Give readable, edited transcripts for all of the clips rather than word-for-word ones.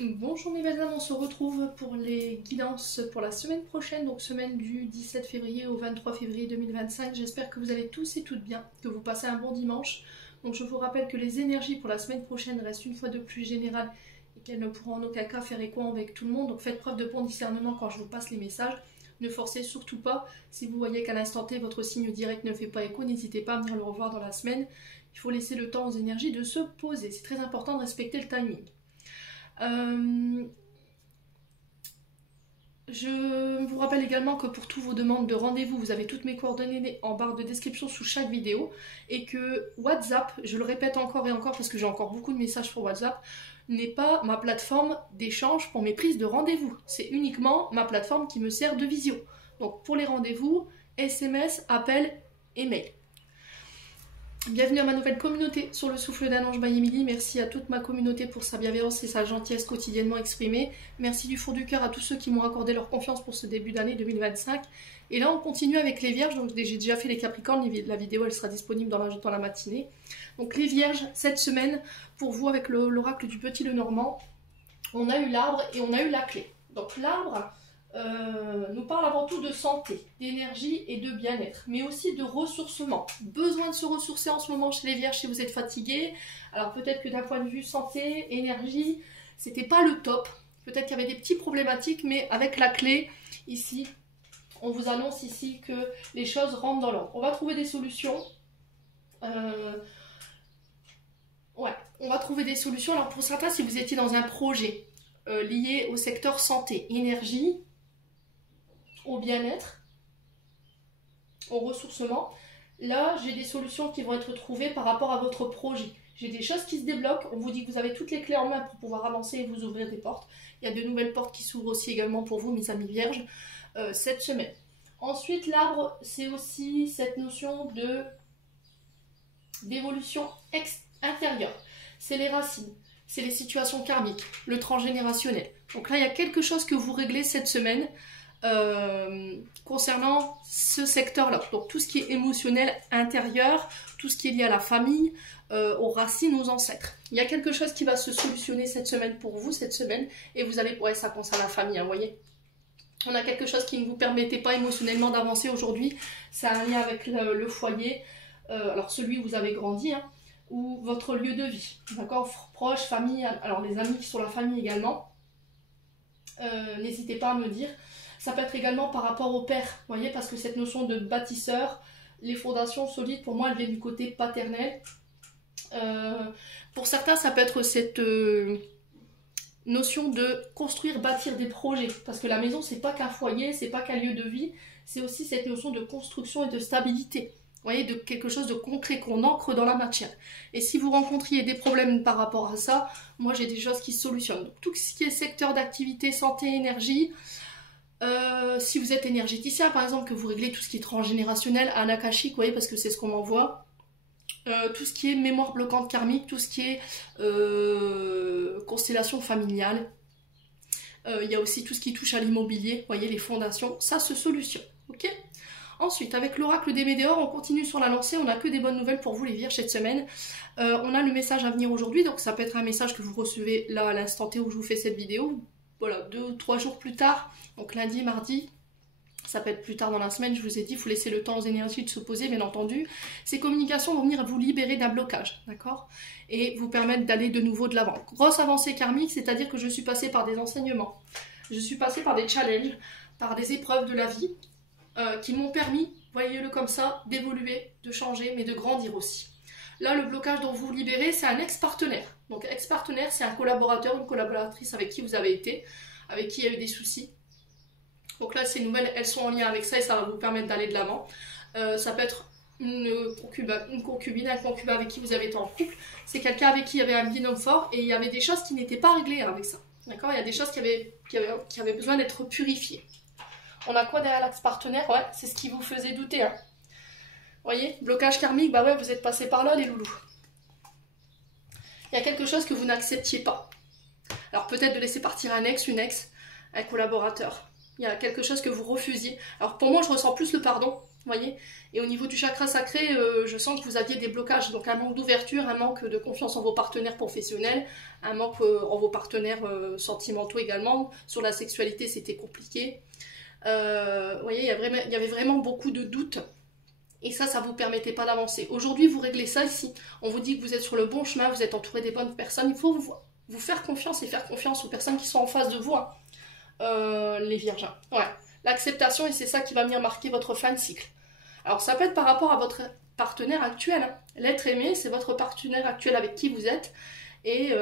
Bonjour mes belles âmes, on se retrouve pour les guidances pour la semaine prochaine, donc semaine du 17 février au 23 février 2025. J'espère que vous allez tous et toutes bien, que vous passez un bon dimanche. Donc je vous rappelle que les énergies pour la semaine prochaine restent une fois de plus générales et qu'elles ne pourront en aucun cas faire écho avec tout le monde. Donc faites preuve de bon discernement quand je vous passe les messages. Ne forcez surtout pas. Si vous voyez qu'à l'instant T votre signe direct ne fait pas écho, n'hésitez pas à venir le revoir dans la semaine. Il faut laisser le temps aux énergies de se poser. C'est très important de respecter le timing. Je vous rappelle également que pour toutes vos demandes de rendez-vous, vous avez toutes mes coordonnées en barre de description sous chaque vidéo et que WhatsApp, je le répète encore et encore parce que j'ai encore beaucoup de messages pour WhatsApp, n'est pas ma plateforme d'échange pour mes prises de rendez-vous. C'est uniquement ma plateforme qui me sert de visio. Donc pour les rendez-vous, SMS, appel et mail. Bienvenue à ma nouvelle communauté sur le souffle d'un ange by Emily. Merci à toute ma communauté pour sa bienveillance et sa gentillesse quotidiennement exprimée. Merci du fond du cœur à tous ceux qui m'ont accordé leur confiance pour ce début d'année 2025. Et là on continue avec les vierges, donc j'ai déjà fait les capricornes, la vidéo elle sera disponible dans la matinée. Donc les vierges, cette semaine, pour vous avec l'oracle du Petit Lenormand, on a eu l'arbre et on a eu la clé. Donc l'arbre nous parle avant tout de santé, d'énergie et de bien-être, mais aussi de ressourcement. Besoin de se ressourcer en ce moment chez les vierges si vous êtes fatigués. Alors peut-être que d'un point de vue santé, énergie, c'était pas le top. Peut-être qu'il y avait des petites problématiques, mais avec la clé, ici, on vous annonce ici que les choses rentrent dans l'ordre. On va trouver des solutions. Ouais, on va trouver des solutions. Alors pour certains, si vous étiez dans un projet lié au secteur santé, énergie, au bien-être, au ressourcement, là j'ai des solutions qui vont être trouvées par rapport à votre projet. J'ai des choses qui se débloquent, on vous dit que vous avez toutes les clés en main pour pouvoir avancer et vous ouvrir des portes. Il y a de nouvelles portes qui s'ouvrent aussi également pour vous, mes amis vierges, cette semaine. Ensuite, l'arbre, c'est aussi cette notion d'évolution intérieure. C'est les racines, c'est les situations karmiques, le transgénérationnel. Donc là, il y a quelque chose que vous réglez cette semaine concernant ce secteur-là. Donc tout ce qui est émotionnel intérieur, tout ce qui est lié à la famille, aux racines, aux ancêtres. Il y a quelque chose qui va se solutionner cette semaine pour vous, cette semaine, et vous allez, ouais, ça concerne la famille, hein, vous voyez. On a quelque chose qui ne vous permettait pas émotionnellement d'avancer aujourd'hui. Ça a un lien avec le foyer, alors celui où vous avez grandi, hein, ou votre lieu de vie, d'accord, proche, famille, alors les amis qui sont la famille également. N'hésitez pas à me dire. Ça peut être également par rapport au père, vous voyez, parce que cette notion de bâtisseur, les fondations solides, pour moi, elles viennent du côté paternel. Pour certains, ça peut être cette notion de construire, bâtir des projets, parce que la maison, c'est pas qu'un foyer, c'est pas qu'un lieu de vie, c'est aussi cette notion de construction et de stabilité. Vous voyez, de quelque chose de concret qu'on ancre dans la matière. Et si vous rencontriez des problèmes par rapport à ça, moi j'ai des choses qui se solutionnent. Donc tout ce qui est secteur d'activité, santé, énergie, si vous êtes énergéticien par exemple, que vous réglez tout ce qui est transgénérationnel, anakashique, vous voyez, parce que c'est ce qu'on m'envoie, tout ce qui est mémoire bloquante karmique, tout ce qui est constellation familiale, il y a aussi tout ce qui touche à l'immobilier, vous voyez, les fondations, ça se solutionne, ok ? Ensuite, avec l'oracle des Météores, on continue sur la lancée, on n'a que des bonnes nouvelles pour vous les vierges cette semaine. On a le message à venir aujourd'hui, donc ça peut être un message que vous recevez là à l'instant T où je vous fais cette vidéo, voilà, 2 ou 3 jours plus tard, donc lundi, mardi, ça peut être plus tard dans la semaine, je vous ai dit, il faut laisser le temps aux énergies de se poser, bien entendu. Ces communications vont venir vous libérer d'un blocage, d'accord ? Et vous permettre d'aller de nouveau de l'avant. Grosse avancée karmique, c'est-à-dire que je suis passée par des enseignements, je suis passée par des challenges, par des épreuves de la vie, qui m'ont permis, voyez-le comme ça, d'évoluer, de changer, mais de grandir aussi. Là, le blocage dont vous vous libérez, c'est un ex-partenaire. Donc ex-partenaire, c'est un collaborateur, une collaboratrice avec qui vous avez été, avec qui il y a eu des soucis. Donc là, ces nouvelles, elles sont en lien avec ça et ça va vous permettre d'aller de l'avant. Ça peut être une concubine, un concubin avec qui vous avez été en couple. C'est quelqu'un avec qui il y avait un binôme fort et il y avait des choses qui n'étaient pas réglées avec ça. D'accord ? Il y a des choses qui avaient besoin d'être purifiées. On a quoi derrière l'ex-partenaire? Ouais, c'est ce qui vous faisait douter, hein. Vous voyez, blocage karmique, bah ouais, vous êtes passé par là, les loulous. Il y a quelque chose que vous n'acceptiez pas. Alors peut-être de laisser partir un ex, une ex, un collaborateur. Il y a quelque chose que vous refusiez. Alors pour moi, je ressens plus le pardon. Vous voyez. Et au niveau du chakra sacré, je sens que vous aviez des blocages, donc un manque d'ouverture, un manque de confiance en vos partenaires professionnels, un manque en vos partenaires sentimentaux également. Sur la sexualité, c'était compliqué. Vous voyez, il y avait vraiment beaucoup de doutes. Et ça vous permettait pas d'avancer. Aujourd'hui, vous réglez ça ici. On vous dit que vous êtes sur le bon chemin, vous êtes entouré des bonnes personnes. Il faut vous faire confiance et faire confiance aux personnes qui sont en face de vous, hein. Les vierges. Hein. Ouais. L'acceptation, et c'est ça qui va venir marquer votre fin de cycle. Alors, ça peut être par rapport à votre partenaire actuel. Hein. L'être aimé, c'est votre partenaire actuel avec qui vous êtes. Et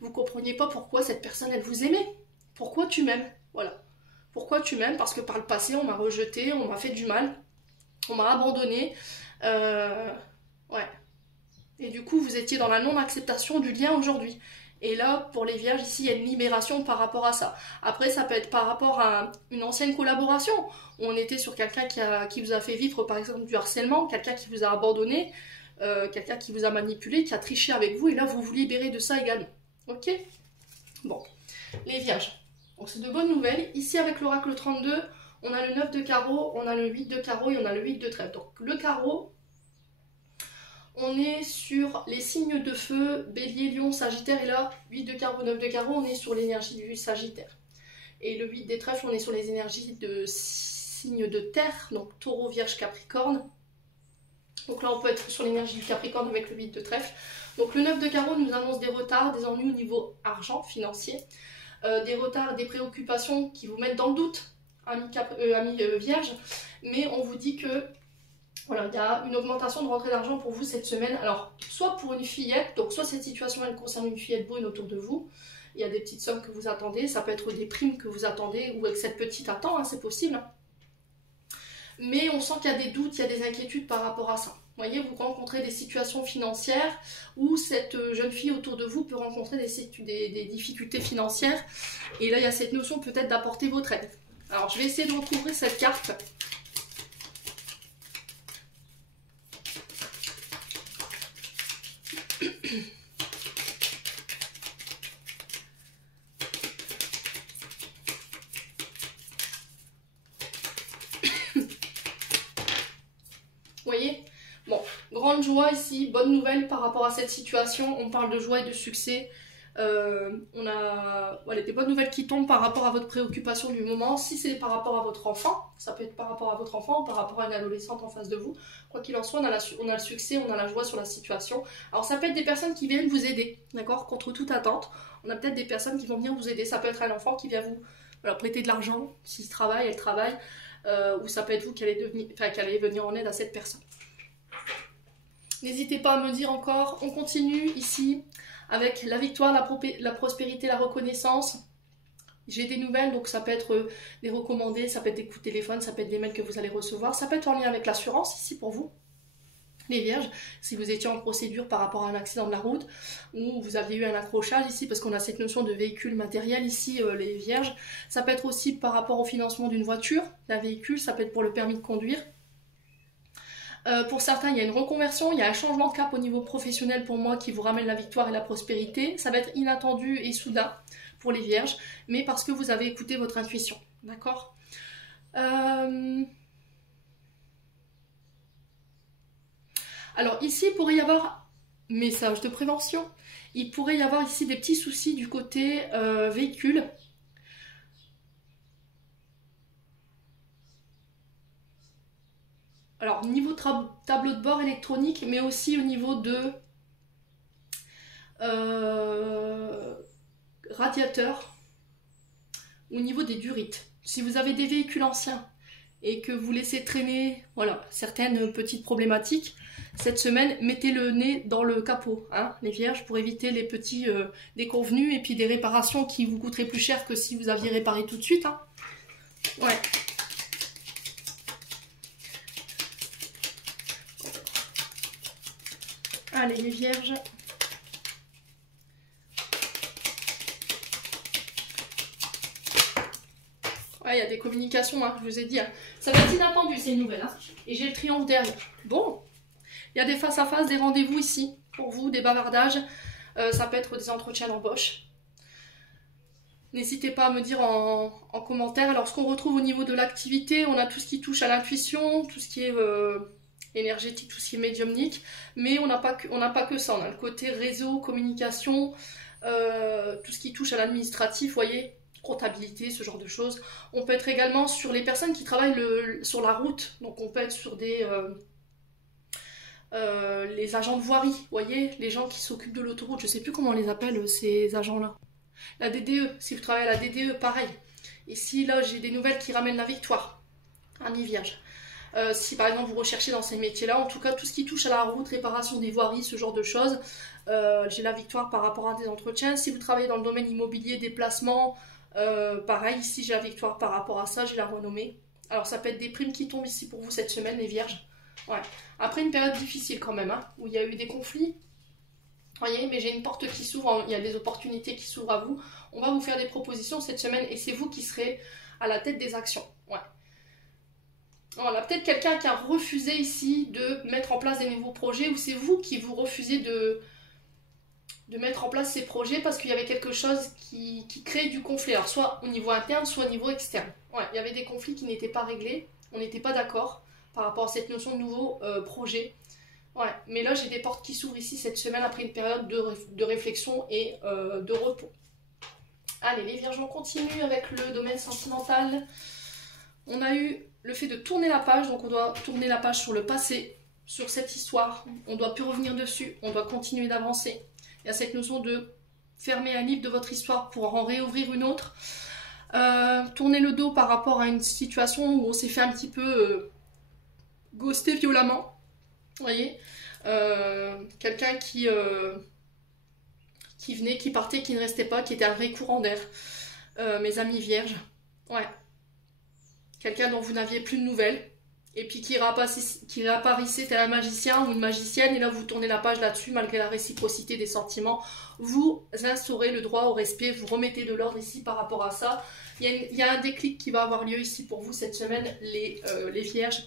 vous ne compreniez pas pourquoi cette personne, elle vous aimait. Pourquoi tu m'aimes? Voilà. Pourquoi tu m'aimes? Parce que par le passé, on m'a rejeté, on m'a fait du mal. On m'a abandonné, ouais. Et du coup, vous étiez dans la non-acceptation du lien aujourd'hui. Et là, pour les vierges, ici, il y a une libération par rapport à ça. Après, ça peut être par rapport à une ancienne collaboration. On était sur quelqu'un qui vous a fait vivre, par exemple, du harcèlement, quelqu'un qui vous a abandonné, quelqu'un qui vous a manipulé, qui a triché avec vous, et là, vous vous libérez de ça également. Ok? Bon, les vierges. Donc, c'est de bonnes nouvelles. Ici, avec l'oracle 32... on a le 9 de carreau, on a le 8 de carreau et on a le 8 de trèfle. Donc le carreau, on est sur les signes de feu, bélier, lion, sagittaire. Et là, 8 de carreau, 9 de carreau, on est sur l'énergie du sagittaire. Et le 8 des trèfles, on est sur les énergies de signes de terre. Donc taureau, vierge, capricorne. Donc là, on peut être sur l'énergie du capricorne avec le 8 de trèfle. Donc le 9 de carreau nous annonce des retards, des ennuis au niveau argent, financier. Des retards, des préoccupations qui vous mettent dans le doute. Amis vierge, mais on vous dit que voilà, il y a une augmentation de rentrée d'argent pour vous cette semaine. Alors, soit pour une fillette, donc soit cette situation elle concerne une fillette brune autour de vous, il y a des petites sommes que vous attendez, ça peut être des primes que vous attendez, ou avec cette petite attend, hein, c'est possible. Hein. Mais on sent qu'il y a des doutes, il y a des inquiétudes par rapport à ça. Vous voyez, vous rencontrez des situations financières où cette jeune fille autour de vous peut rencontrer des difficultés financières, et là il y a cette notion peut-être d'apporter votre aide. Alors, je vais essayer de recouvrir cette carte. Vous voyez? Bon, grande joie ici, bonne nouvelle par rapport à cette situation. On parle de joie et de succès. On a voilà, des bonnes nouvelles qui tombent par rapport à votre préoccupation du moment. Si c'est par rapport à votre enfant, ça peut être par rapport à votre enfant, par rapport à une adolescente en face de vous. Quoi qu'il en soit, on a le succès, on a la joie sur la situation. Alors ça peut être des personnes qui viennent vous aider, d'accord, contre toute attente. On a peut-être des personnes qui vont venir vous aider. Ça peut être un enfant qui vient vous prêter de l'argent, s'il travaille, elle travaille, ou ça peut être vous qui allez venir en aide à cette personne. N'hésitez pas à me dire encore, on continue ici avec la victoire, la prospérité, la reconnaissance. J'ai des nouvelles, donc ça peut être des recommandés, ça peut être des coups de téléphone, ça peut être des mails que vous allez recevoir, ça peut être en lien avec l'assurance ici pour vous, les vierges, si vous étiez en procédure par rapport à un accident de la route, ou vous aviez eu un accrochage ici, parce qu'on a cette notion de véhicule matériel ici, les vierges. Ça peut être aussi par rapport au financement d'une voiture, d'un véhicule, ça peut être pour le permis de conduire. Pour certains, il y a une reconversion, il y a un changement de cap au niveau professionnel pour moi qui vous ramène la victoire et la prospérité. Ça va être inattendu et soudain pour les vierges, mais parce que vous avez écouté votre intuition, d'accord? Alors ici, il pourrait y avoir, message de prévention, il pourrait y avoir ici des petits soucis du côté véhicule. Alors, niveau tableau de bord électronique, mais aussi au niveau de radiateur, au niveau des durites. Si vous avez des véhicules anciens et que vous laissez traîner voilà, certaines petites problématiques, cette semaine, mettez le nez dans le capot, hein, les vierges, pour éviter les petits déconvenus et puis des réparations qui vous coûteraient plus cher que si vous aviez réparé tout de suite. Hein. Ouais. Allez, les vierges. Ouais, il y a des communications, hein, je vous ai dit. Hein. Ça va être inattendu, ces nouvelles. Hein. Et j'ai le triomphe derrière. Bon, il y a des face-à-face, des rendez-vous ici, pour vous, des bavardages. Ça peut être des entretiens d'embauche. N'hésitez pas à me dire en commentaire. Alors ce qu'on retrouve au niveau de l'activité, on a tout ce qui touche à l'intuition, tout ce qui est énergétique, tout ce qui est médiumnique, mais on n'a pas que ça. On a le côté réseau, communication, tout ce qui touche à l'administratif, vous voyez, comptabilité, ce genre de choses. On peut être également sur les personnes qui travaillent sur la route, donc on peut être sur les agents de voirie, vous voyez, les gens qui s'occupent de l'autoroute, je sais plus comment on les appelle ces agents-là. La DDE, si vous travaillez à la DDE, pareil. Ici, là, j'ai des nouvelles qui ramènent la victoire, ami vierge. Si par exemple vous recherchez dans ces métiers-là, en tout cas tout ce qui touche à la route, réparation des voiries, ce genre de choses, j'ai la victoire par rapport à des entretiens. Si vous travaillez dans le domaine immobilier, déplacement, pareil, ici j'ai la victoire par rapport à ça, j'ai la renommée. Alors ça peut être des primes qui tombent ici pour vous cette semaine, les vierges. Ouais. Après une période difficile quand même, hein, où il y a eu des conflits. Voyez, mais j'ai une porte qui s'ouvre, il y a des opportunités qui s'ouvrent à vous. On va vous faire des propositions cette semaine et c'est vous qui serez à la tête des actions. Ouais. Voilà, peut-être quelqu'un qui a refusé ici de mettre en place des nouveaux projets ou c'est vous qui vous refusez de mettre en place ces projets parce qu'il y avait quelque chose qui crée du conflit. Alors soit au niveau interne, soit au niveau externe. Ouais, il y avait des conflits qui n'étaient pas réglés, on n'était pas d'accord par rapport à cette notion de nouveau projet. Ouais, mais là j'ai des portes qui s'ouvrent ici cette semaine après une période de réflexion et de repos. Allez, les vierges, on continue avec le domaine sentimental. On a eu le fait de tourner la page, donc on doit tourner la page sur le passé, sur cette histoire. On ne doit plus revenir dessus, on doit continuer d'avancer. Il y a cette notion de fermer un livre de votre histoire pour en réouvrir une autre. Tourner le dos par rapport à une situation où on s'est fait un petit peu ghoster violemment. Vous voyez, quelqu'un qui venait, qui partait, qui ne restait pas, qui était un vrai courant d'air. Mes amis vierges, ouais. Quelqu'un dont vous n'aviez plus de nouvelles, et puis qui réapparaissait tel un magicien ou une magicienne, et là vous tournez la page là-dessus, malgré la réciprocité des sentiments, vous instaurez le droit au respect, vous remettez de l'ordre ici par rapport à ça. Il y a un déclic qui va avoir lieu ici pour vous cette semaine, les vierges.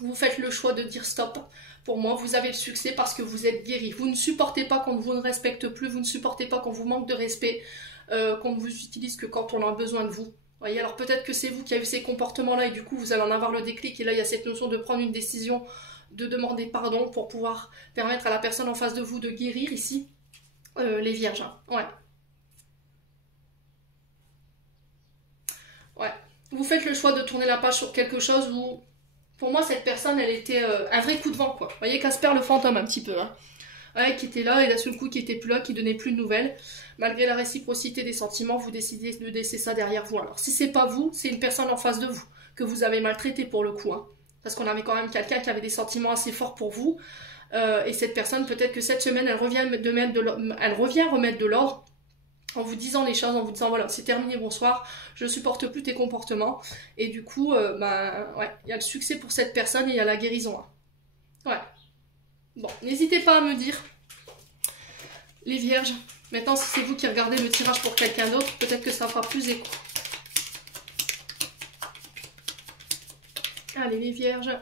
Vous faites le choix de dire stop. Pour moi, vous avez le succès parce que vous êtes guéri. Vous ne supportez pas qu'on vous ne respecte plus, vous ne supportez pas qu'on vous manque de respect, qu'on ne vous utilise que quand on a besoin de vous. Voyez, alors peut-être que c'est vous qui avez ces comportements-là et du coup vous allez en avoir le déclic. Et là, il y a cette notion de prendre une décision, de demander pardon pour pouvoir permettre à la personne en face de vous de guérir ici. Les vierges, hein. Ouais. Ouais. Vous faites le choix de tourner la page sur quelque chose où... Pour moi, cette personne, elle était un vrai coup de vent, quoi. Vous voyez, Casper le fantôme, un petit peu, hein. Ouais, qui était là et d'un seul coup qui était plus là, qui donnait plus de nouvelles. Malgré la réciprocité des sentiments, vous décidez de laisser ça derrière vous. Alors, si c'est pas vous, c'est une personne en face de vous que vous avez maltraité pour le coup, hein. Parce qu'on avait quand même quelqu'un qui avait des sentiments assez forts pour vous. Et cette personne, peut-être que cette semaine, elle revient remettre de l'ordre. En vous disant les choses, en vous disant voilà, c'est terminé, bonsoir, je supporte plus tes comportements. Et du coup, ouais, il y a le succès pour cette personne et il y a la guérison. Hein. Ouais. Bon, n'hésitez pas à me dire, les vierges. Maintenant, si c'est vous qui regardez le tirage pour quelqu'un d'autre, peut-être que ça fera plus écho. Allez, les vierges.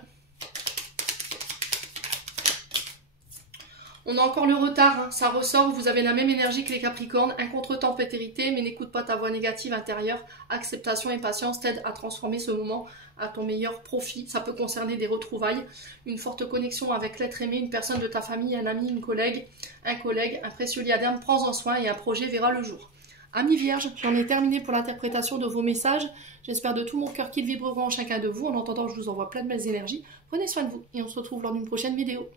On a encore le retard, hein. Ça ressort, vous avez la même énergie que les Capricornes, un contretemps peut t'hériter, mais n'écoute pas ta voix négative intérieure, acceptation et patience t'aident à transformer ce moment à ton meilleur profit. Ça peut concerner des retrouvailles, une forte connexion avec l'être aimé, une personne de ta famille, un ami, une collègue, un précieux diadème, prends-en soin et un projet verra le jour. Amis vierges, j'en ai terminé pour l'interprétation de vos messages. J'espère de tout mon cœur qu'ils vibreront en chacun de vous. En attendant, je vous envoie plein de belles énergies. Prenez soin de vous et on se retrouve lors d'une prochaine vidéo.